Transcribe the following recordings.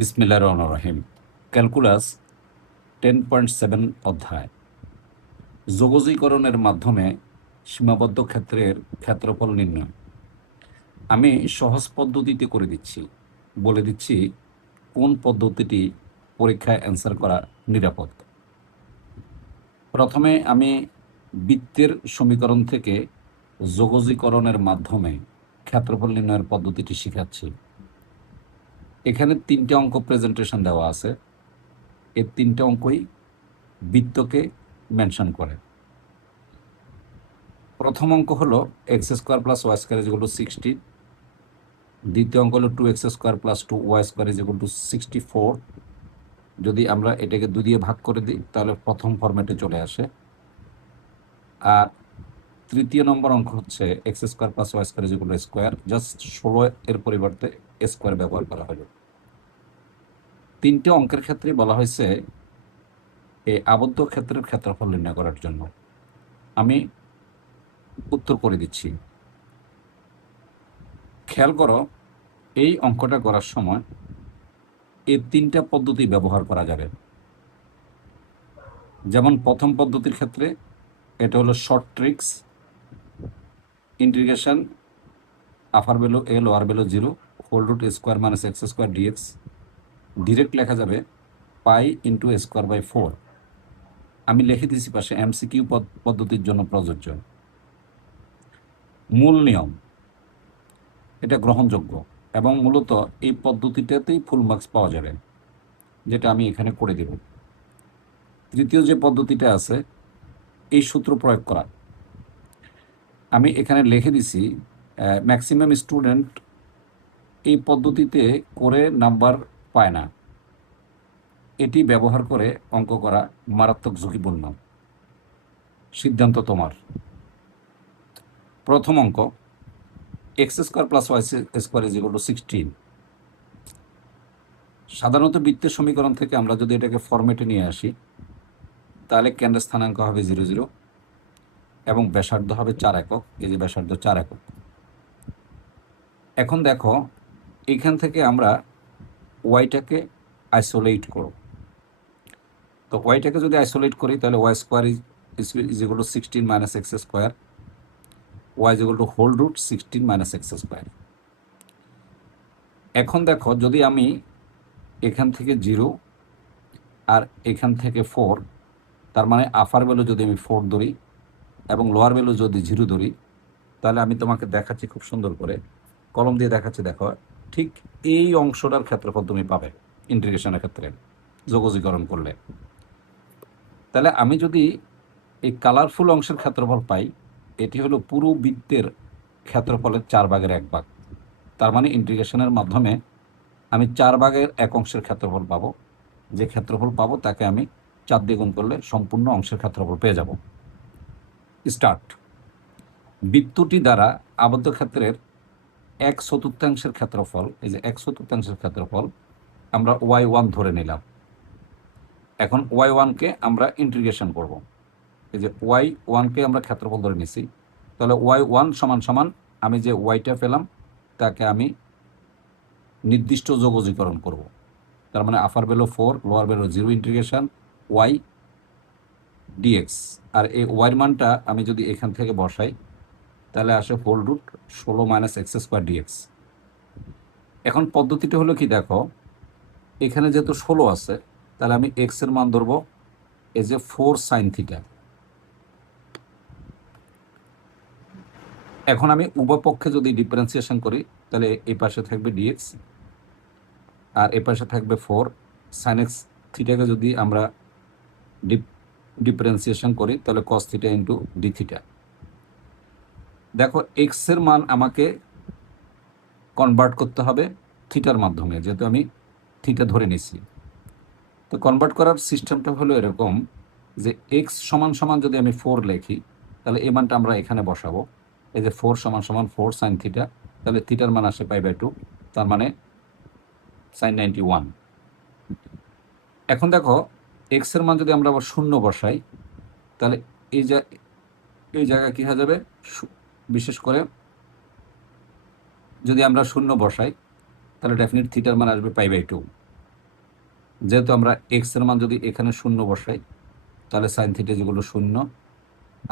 বিসমিল্লাহির রহমানির রহিম। ক্যালকুলাস 10.7 অধ্যায় যোগজীকরণের মাধ্যমে সীমাবদ্ধ ক্ষেত্রের ক্ষেত্রফল নির্ণয়। আমি সহজ পদ্ধতিতে করে দিচ্ছি, বলে দিচ্ছি কোন পদ্ধতিটি পরীক্ষায় অ্যান্সার করা নিরাপদ। প্রথমে আমি বৃত্তের সমীকরণ থেকে যোগজীকরণের মাধ্যমে ক্ষেত্রফল নির্ণয়ের পদ্ধতিটি শেখাচ্ছি। এখানে 3টে অঙ্ক প্রেজেন্টেশন দেওয়া আছে। এই 3টে অঙ্কই বৃত্তকে মেনশন করে। প্রথম অঙ্ক হলো x square plus y square is equal to 60। দ্বিতীয় অঙ্ক হলো 2x² plus 2y square is equal two 64। যদি আমরা এটাকে 2 দিয়ে ভাগ করে দিই তাহলে প্রথম ফরম্যাটে চলে আসে। আর তৃতীয় নম্বর অঙ্ক হচ্ছে x square plus y square is equal to square, just 16 এর পরিবর্তে স্কোয়ার ব্যবহার করা হলো। 3টে অঙ্কের ক্ষেত্রে বলা হয়েছে এই আবদ্ধ ক্ষেত্রের ক্ষেত্রফল নির্ণয় করার জন্য। আমি উত্তর করে দিচ্ছি। খেয়াল করো, এই অঙ্কটা করার সময় এই 3টা পদ্ধতি ব্যবহার করা যাবে। যেমন প্রথম পদ্ধতির ক্ষেত্রে এটা হলো short tricks, integration upper value a lower value 0 whole root square minus x square dx. Direct লেখা যাবে পাই ইন্টু স্কোয়ার বাই 4। আমি লিখে দিয়েছি পাশে এমসিকিউ পদ্ধতির জন্য প্রযোজ্য। মূল নিয়ম এটা গ্রহণযোগ্য এবং মূলত এই পদ্ধতিটাতেই ফুল মার্কস পাওয়া যাবে, যেটা আমি এখানে করে দেব। তৃতীয় যে পদ্ধতিটা আছে এই সূত্র প্রয়োগ করা, আমি এখানে লিখে দিছি। ম্যাক্সিমাম স্টুডেন্ট এই পদ্ধতিতে করে নাম্বার পায় না। এটি ব্যবহার করে অঙ্ক করা মারাত্মক ঝুঁকিপূর্ণ। সিদ্ধান্ত তোমার। প্রথম অঙ্ক x square plus y square is equal to 16। সাধারণত বৃত্তের সমীকরণ থেকে আমরা যদি এটাকে ফরম্যাটে নিয়ে আসি তাহলে কেন্দ্রের স্থানাঙ্ক হবে 0 0 এবং ব্যাসার্ধ হবে 4 একক। এই যে ব্যাসার্ধ 4 একক। এখন দেখো, এখান থেকে আমরা ওয়াইটাকে আইসোলেট করব। তো ওয়াইটাকে যদি আইসোলেট করি তাহলে y square is equal to 16 minus x square, y is equal to whole root 16 minus x square. এখন দেখো, যদি আমি এখান থেকে 0 আর এখান থেকে 4, তার মানে আপার ভ্যালু যদি আমি 4 ধরি এবং লোয়ার ভ্যালু যদি 0 ধরি, তাহলে আমি তোমাকে দেখাচ্ছি খুব সুন্দর করে, কলম দিয়ে দেখাচ্ছি। দেখো, ঠিক এই অংশটার ক্ষেত্রফল তুমি পাবে ইন্টিগ্রেশনের ক্ষেত্রে যোগজীকরণ করলে। তাহলে আমি যদি এই কালারফুল অংশের ক্ষেত্রফল পাই, এটি হলো পুরো বৃত্তের ক্ষেত্রফলের 4/1 তার মানে ইন্টিগ্রেশনের মাধ্যমে আমি 4/1 অংশের ক্ষেত্রফল পাবো। যে ক্ষেত্রফল পাবো তাকে আমি 4 দিয়ে গুণ করলে সম্পূর্ণ অংশের ক্ষেত্রফল পেয়ে যাব। স্টার্ট। বৃত্তটি দ্বারা আবদ্ধ ক্ষেত্রের 1/4 ক্ষেত্রফল, এই যে 1/4 ক্ষেত্রফল আমরা y1 ধরে নিলাম। এখন y1কে আমরা ইন্টিগ্রেশন করব। এই যে y1কে আমরা ক্ষেত্রফল ধরে নিছি, তাহলে y1 সমান সমান আমি যে ওয়াইটা পেলাম তাকে আমি নির্দিষ্ট যোগজীকরণ করব। তার মানে upper value 4 lower value 0 integration y dx। আর এই ওয়াইয়ের মানটা আমি যদি এখান থেকে বসাই তাহলে আসে whole root 16 minus x square dx. এখন পদ্ধতিটা হলো কি, দেখো এখানে যেহেতু 16 আছে তাহলে আমি এক্স এর মান ধরবো এই যে 4 সাইন থিটা। এখন আমি উভয় পক্ষে যদি ডিফারেন্সিয়েশন করি তাহলে এই পাশে থাকবে ডিএক্স আর এই পাশে থাকবে 4 সাইন এক্স থিটাকে যদি আমরা ডিফারেন্সিয়েশন করি তাহলে cos theta into D theta. দেখো, এক্স এর মান আমাকে কনভার্ট করতে হবে থিটার মাধ্যমে, যেহেতু আমি থিটা ধরে নিছি। তো কনভার্ট করার সিস্টেমটা হলো এরকম যে এক্স সমান সমান যদি আমি 4 লিখি তাহলে এই মানটা আমরা এখানে বসাবো। এই যে 4 সমান সমান 4 সাইন থিটা, তাহলে থিটার মান আসে π/2, তার মানে sin 91। এখন দেখো, এক্স এর মান যদি আমরা আবার 0 বসাই তাহলে এই জায়গায় কী হয়ে যাবে, বিশেষ করে যদি আমরা 0 বসাই তাহলে ডেফিনেট থিটার মান আসবে π/2। যেহেতু আমরা এক্স এর মান যদি এখানে শূন্য বসাই তাহলে সাইন থিটা যেগুলো শূন্য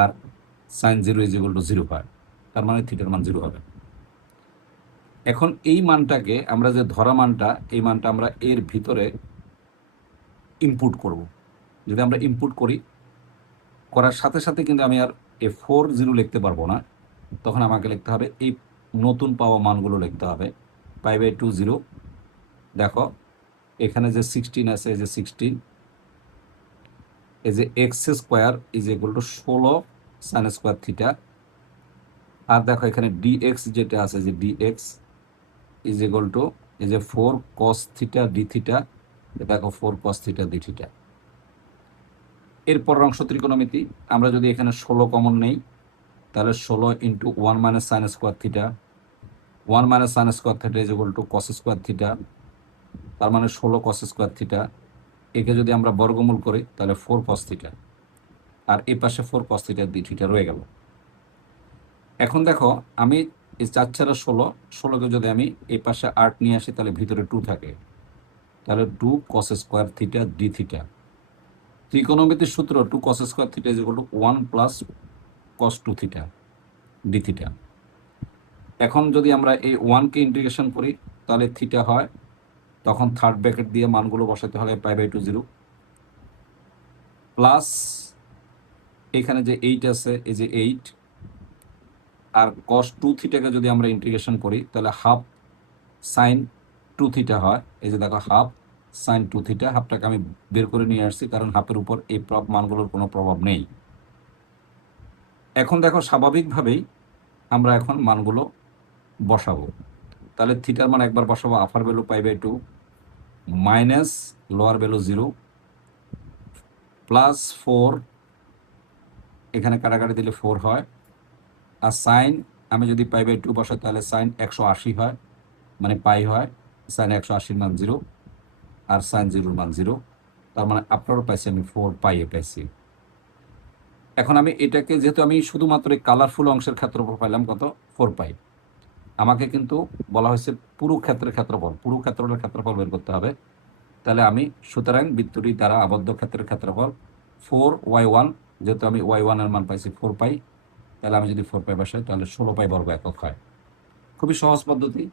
আর সাইন জিরো যেগুলো জিরো হয়, তার মানে থিটার মান জিরো হবে। এখন এই মানটাকে আমরা যে ধরা মানটা, এই মানটা আমরা এর ভিতরে ইনপুট করব। যদি আমরা ইনপুট করি, করার সাথে সাথে কিন্তু আমি আর A40 লিখতে পারবো না, তখন আমাকে লিখতে হবে এই নতুন পাওয়া মানগুলো লিখতে হবে। π/2 0, দেখো এখানে যে 16 আছে, এই যে 16, এই যে x square is equal to 16 sine square theta, আর দেখো এখানে ডিএক্স যেটা আছে, যে ডিএক্স ইজ ইকুয়াল টু এই যে 4 cos থিটা ডি থিটা, দেখো 4 cos থিটা ডি থিটা। এরপর অংশ ত্রিকোণমিতি, আমরা যদি এখানে 16 কমন নেই তাহলে 16 into 1 minus sine square theta, 1 minus sine square theta is equal to cos square theta, তার মানে 16 cos স্কোয়ার থিটা। একে যদি আমরা বর্গমূল করি তাহলে 4 cos থিটা, আর এই পাশে 4 cos থিটা ডি থিটা রয়ে গেল। এখন দেখো আমি এই 4 ছাড়া 16কে যদি আমি এই পাশে 8 নিয়ে আসি তাহলে ভিতরে 2 থাকে, তাহলে 2 cos square theta d theta. ত্রিকোণমিতির সূত্র 2 cos square theta is equal to 1 plus cos 2 theta d theta. এখন যদি আমরা এই 1কে ইন্টিগ্রেশন করি তাহলে থিটা হয়, তখন থার্ড ব্র্যাকেট দিয়ে মানগুলো বসাতে হবে π/2 0 প্লাস এখানে যে 8 আছে, এই যে 8, আর cos 2 থিটাকে যদি আমরা ইন্টিগ্রেশন করি তাহলে হাফ সাইন 2 থিটা হয়। এই যে দেখো হাফ সাইন 2 থিটা, হাফটাকে আমি বের করে নিয়ে আসছি কারণ হাফের উপর এই মানগুলোর কোনো প্রভাব নেই। এখন দেখো স্বাভাবিকভাবেই আমরা এখন মানগুলো বসাবো। তাহলে থিটার মান একবার বসাবো upper value π/2 minus lower value 0 plus 4, এখানে কাটাকাটি দিলে 4 হয়, আর সাইন আমি যদি π/2 বসাই তাহলে সাইন 180 হয়, মানে পাই হয়, সাইন 180 মান 0 আর সাইন 0 মান 0, তার মানে আপনারও পাইছি আমি 4 পাইয়ে পাইছি। এখন আমি এটাকে যেহেতু আমি শুধুমাত্র এই কালারফুল অংশের ক্ষেত্রফল পাইলাম কত, 4 পাই, আমাকে কিন্তু বলা হয়েছে পুরো ক্ষেত্রের ক্ষেত্রফল, পুরো ক্ষেত্রের ক্ষেত্রফল বের করতে হবে। তাহলে আমি সুতরাং বৃত্তটি দ্বারা আবদ্ধ ক্ষেত্রের ক্ষেত্রফল 4y1, যেহেতু আমি y1 এর মান পাইছি 4 পাই, তাহলে আমি যদি 4 পাই বসাই তাহলে 16 পাই বর্গ একক হয়। খুবই সহজ পদ্ধতি।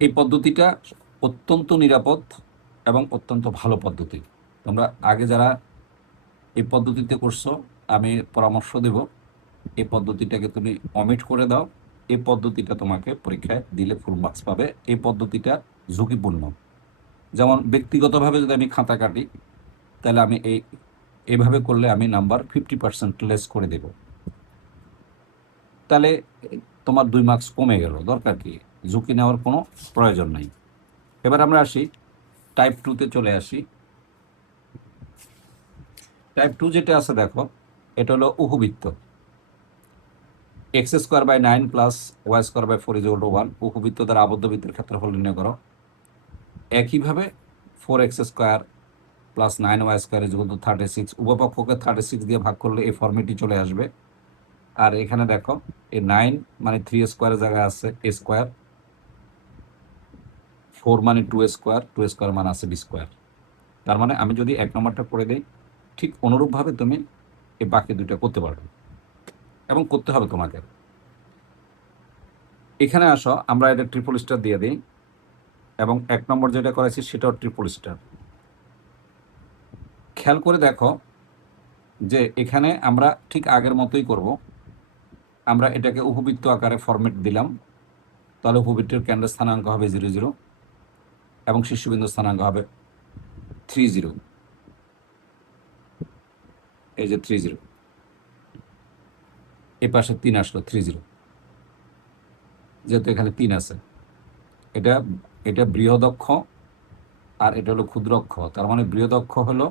এই পদ্ধতিটা অত্যন্ত নিরাপদ এবং অত্যন্ত ভালো পদ্ধতি। তোমরা আগে যারা এই পদ্ধতিতে করছো আমি পরামর্শ দেব এই পদ্ধতিটাকে তুমি অমিট করে দাও। এই পদ্ধতিটা তোমাকে পরীক্ষায় দিলে ফুল মার্কস পাবে। এই পদ্ধতিটা ঝুঁকিপূর্ণ। যেমন ব্যক্তিগতভাবে যদি আমি খাতা কাটি তাহলে আমি এইভাবে করলে আমি নাম্বার 50% লেস করে দেব, তাহলে তোমার 2 মার্কস কমে গেল, দরকার কি, ঝুঁকি নেওয়ার কোনো প্রয়োজন নাই। এবার আমরা আসি টাইপ 2তে চলে আসি। টাইপ 2 যেটা আছে দেখো, এটা হলো উপবৃত্ত। x²/9 প্লাস y²/4 = 1 উপবৃত্ত দ্বারা আবদ্ধ বৃত্তের ক্ষেত্রফল নির্ণয় করো। একইভাবে 4x² প্লাস 9y² = 36, উভয়পক্ষকে 36 দিয়ে ভাগ করলে এই ফর্মেটই চলে আসবে। আর এখানে দেখো এই 9 মানে 3 স্কোয়ারের জায়গায় আছে a স্কোয়ার, 4 মানে 2 স্কোয়ার, 2 স্কোয়ার মানে আছে b স্কোয়ার। তার মানে আমি যদি 1 নম্বরটা করে দিই, ঠিক অনুরূপভাবে তুমি এই বাকি দুইটা করতে পারবে এবং করতে হবে তোমাকে। এখানে আসো আমরা এটা ট্রিপল স্টার দিয়ে দিই, এবং 1 নম্বর যেটা করেছি সেটাও ট্রিপল স্টার। খেয়াল করে দেখো যে এখানে আমরা ঠিক আগের মতোই করব। আমরা এটাকে উপবৃত্ত আকারে ফরম্যাট দিলাম, তাহলে উপবৃত্তের কেন্দ্রের স্থানাঙ্ক হবে 0 0 এবং শীর্ষবিন্দুর স্থানাঙ্ক হবে 3 0। এই যে 3 0, এই পাশে 3 আসলো 3 0, যেহেতু এখানে 3 আছে। এটা এটা বৃহদক্ষ আর এটা হলো ক্ষুদ্রক্ষ, তার মানে বৃহদক্ষ হলো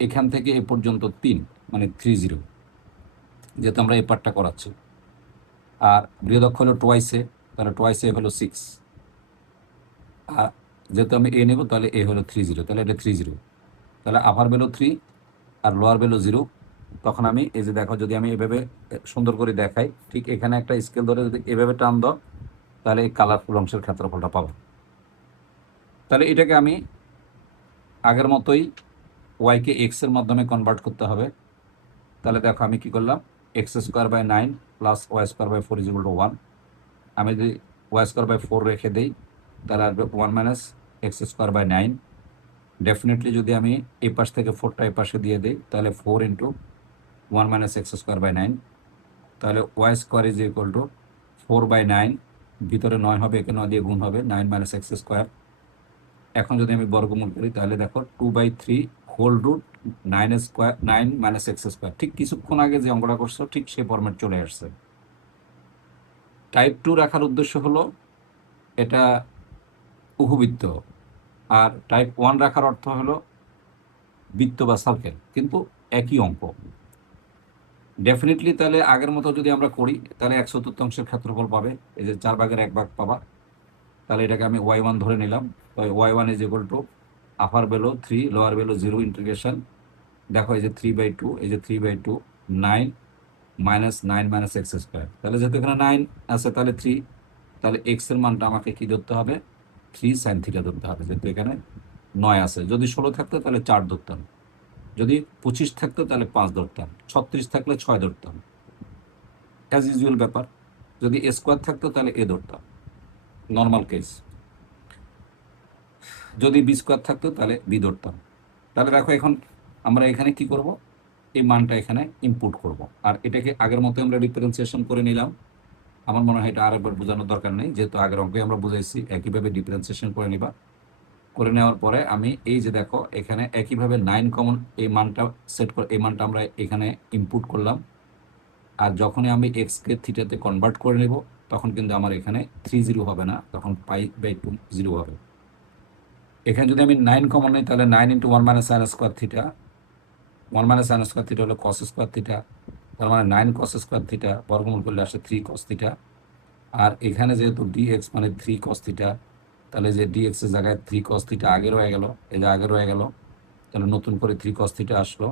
এখান থেকে এ পর্যন্ত 3 মানে 3 0, যেহেতু আমরা এই পার্টটা করাচ্ছি। আর বৃহদক্ষ হলো টোয়াইসে, তাহলে টোয়াইসে হলো 6, আর যেহেতু আমি এ নেব তাহলে এ হলো 3 0, তাহলে এটা 3 0, তাহলে আপার ভ্যালু 3 আর লোয়ার ভ্যালু 0। তখন আমি এই যে দেখো যদি আমি এভাবে সুন্দর করে দেখাই, ঠিক এখানে একটা স্কেল ধরে যদি এভাবে টান দাও তাহলে এই কালারফুল অংশের ক্ষেত্রফলটা পাবো। তাহলে এটাকে আমি আগের মতোই ওয়াইকে এক্সের মাধ্যমে কনভার্ট করতে হবে। তাহলে দেখো আমি কি করলাম, x²/9 প্লাস y²/4 = 1। আমি যদি y²/4 রেখে দিই তাহলে আসবে 1 - x²/9। ডেফিনেটলি যদি আমি এই পাশ থেকে 4টা এই পাশে দিয়ে দিই তাহলে 4 × 1 - x²/9, তাহলে y² = 4/9। ভিতরে 9 হবে, এখানে 9 দিয়ে গুণ হবে, 9 - x²। এখন যদি আমি বর্গমূল করি তাহলে দেখো 2/3 হোল রুট 9 - x²। ঠিক কিছুক্ষণ আগে যে অঙ্কটা করছো ঠিক সে ফরম্যাট চলে আসছে। টাইপ 2 রাখার উদ্দেশ্য হলো এটা উপবৃত্ত, আর টাইপ 1 রাখার অর্থ হলো বৃত্ত বা সার্কেল, কিন্তু একই অঙ্ক। ডেফিনেটলি তাহলে আগের মতো যদি আমরা করি তাহলে 1/4 ক্ষেত্রফল পাবে, এই যে 4/1 পাবা। তাহলে এটাকে আমি y1 ধরে নিলাম। y1 = আপার ভ্যালু 3, লোয়ার ভ্যালু 0, ইন্টিগ্রেশন। দেখো এই যে 3/2, এই যে 3/2, 9 - 9 - x²। তাহলে যেহেতু এখানে 9 আছে তাহলে 3, তাহলে এক্স এর মানটা আমাকে কি ধরতে হবে, 3 sin θ ধরতে হবে, যেহেতু এখানে 9 আছে। যদি 16 থাকতো তাহলে 4 ধরতাম, যদি 25 থাকতো তাহলে 5 ধরতাম, 36 থাকলে 6 ধরতাম, অ্যাজ ইউজুয়াল ব্যাপার। যদি স্কোয়ার থাকতো তাহলে এ ধরতাম, নর্মাল কেস। যদি বি² থাকতো তাহলে বি ধরতাম। তাহলে দেখো এখন আমরা এখানে কি করব, এই মানটা এখানে ইনপুট করব, আর এটাকে আগের মতো আমরা ডিফারেন্সিয়েশন করে নিলাম। আমার মনে হয় এটা আরেকবার বোঝানোর দরকার নেই, যেহেতু আগের অঙ্কে আমরা বুঝাইছি। একইভাবে ডিফারেন্সিয়েশন করে নিবা। করে নেওয়ার পরে আমি এই যে দেখো এখানে একইভাবে 9 কমন, এই মানটা সেট করে এই মানটা আমরা এখানে ইনপুট করলাম। আর যখনই আমি এক্সকে থিটাতে কনভার্ট করে নেব তখন কিন্তু আমার এখানে 30 হবে না, তখন π/2 0 হবে। এখানে যদি আমি 9 কমন নিই তাহলে 9 × 1 - sin² θ। 1 - sin² θ হলো cos² θ, তার মানে 9 cos² θ, বর্গমূল করলে আসে 3 cos θ। আর এখানে যেহেতু dx মানে 3 cos θ, তাহলে যে dx এর জায়গায় 3 cos θ আগে রয়ে গেল, এই যে আগে রয়ে গেল, তাহলে নতুন করে 3 cos θ আসলো।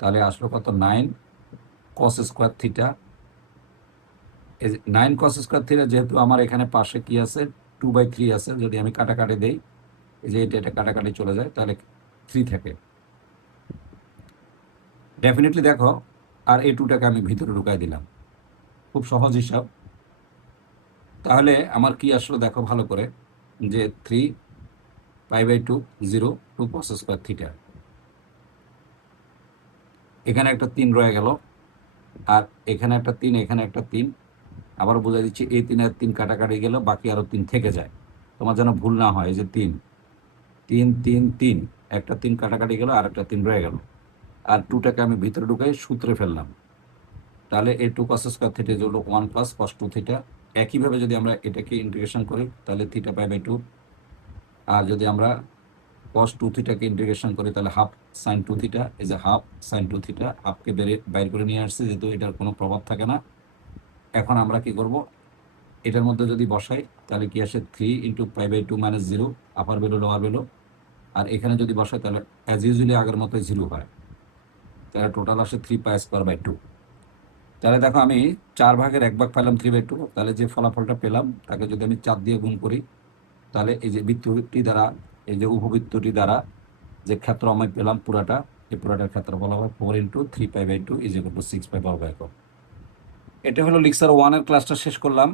তাহলে আসলো কত, 9 cos² θ। এই যে 9 cos² θ, যেহেতু আমার এখানে পাশে কি আছে, 2/3 আছে, যদি আমি কাটাকাটি দেই, এই যে এটা কাটাকাটি চলে যায়, তাহলে 3 থাকে ডেফিনেটলি। দেখো আর এই 2টাকে আমি ভিতরে ঢুকাই দিলাম, খুব সহজ হিসাব। তাহলে আমার কি আসলো দেখো ভালো করে, যে 3 π/2 0 2 cos² θ। এখানে একটা 3 রয়ে গেল, আর এখানে একটা 3, এখানে একটা 3। আবার বোঝাই দিচ্ছি, এই 3 আর 3 কাটাকাটি গেল, বাকি আরো 3 থেকে যায়, তোমার যেন ভুল না হয়। এই যে 3 3 3 3, একটা 3 কাটাকাটি গেল, আর একটা 3 রয়ে গেল, আর 2টাকে আমি ভিতরে ঢুকাই সূত্রে ফেললাম। তাহলে এই 2 cos² θ হলো 1 + cos 2 θ। একইভাবে যদি আমরা এটাকে ইন্টিগ্রেশন করি তাহলে θ π/2, আর যদি আমরা cos 2 θ-কে ইন্টিগ্রেশন করি তাহলে হাফ sin 2 θ। এই যে হাফ sin 2 θ, হাফকে বাইর করে নিয়ে আসছে, যেহেতু এটার কোনো প্রভাব থাকে না। এখন আমরা কি করব, এটার মধ্যে যদি বসাই তাহলে কি আসে, 3 × π/2 - 0, আপার ভ্যালু লোয়ার ভ্যালু। আর এখানে যদি বসাই তাহলে অ্যাজ ইউজুয়ালি আগের মতো 0 হয়, তাহলে টোটাল আসে 3π²/2। তাহলে দেখো আমি 4/1 পেলাম 3/2, তাহলে যে ফলাফলটা পেলাম তাকে যদি আমি 4 দিয়ে গুণ করি তাহলে এই যে বৃত্তটি দ্বারা, এই যে উপবৃত্তটি দ্বারা যে ক্ষেত্র আমি পেলাম পুরাটা, এই পুরাটার ক্ষেত্রফল হবে 4 × 3π/2 = 6π/2। এটা হলো লিকচার 1-এর ক্লাসটা শেষ করলাম।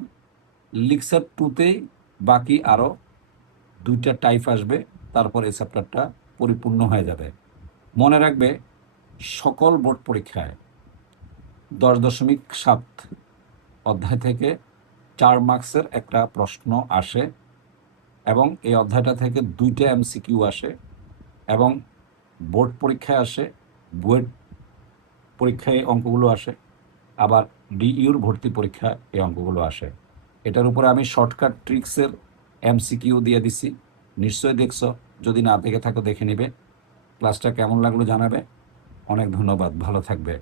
লিকচার 2-তেই বাকি আরও 2টা টাইপ আসবে, তারপর এই চ্যাপ্টারটা পরিপূর্ণ হয়ে যাবে। মনে রাখবে, সকল বোর্ড পরীক্ষায় 10.7 অধ্যায় থেকে 4 মার্কসের একটা প্রশ্ন আসে, এবং এই অধ্যায়টা থেকে 2টা MCQ আসে, এবং বোর্ড পরীক্ষায় আসে, বুয়েট পরীক্ষায় অঙ্কগুলো আসে, আবার ডিইউর ভর্তি পরীক্ষায় এই অঙ্কগুলো আসে। এটার উপরে আমি শর্টকাট ট্রিক্সের MCQ দিয়ে দিছি, নিশ্চয়ই দেখছো। যদি না দেখে থাকো দেখে নিবে। ক্লাসটা কেমন লাগলো জানাবে। অনেক ধন্যবাদ, ভালো থাকবে।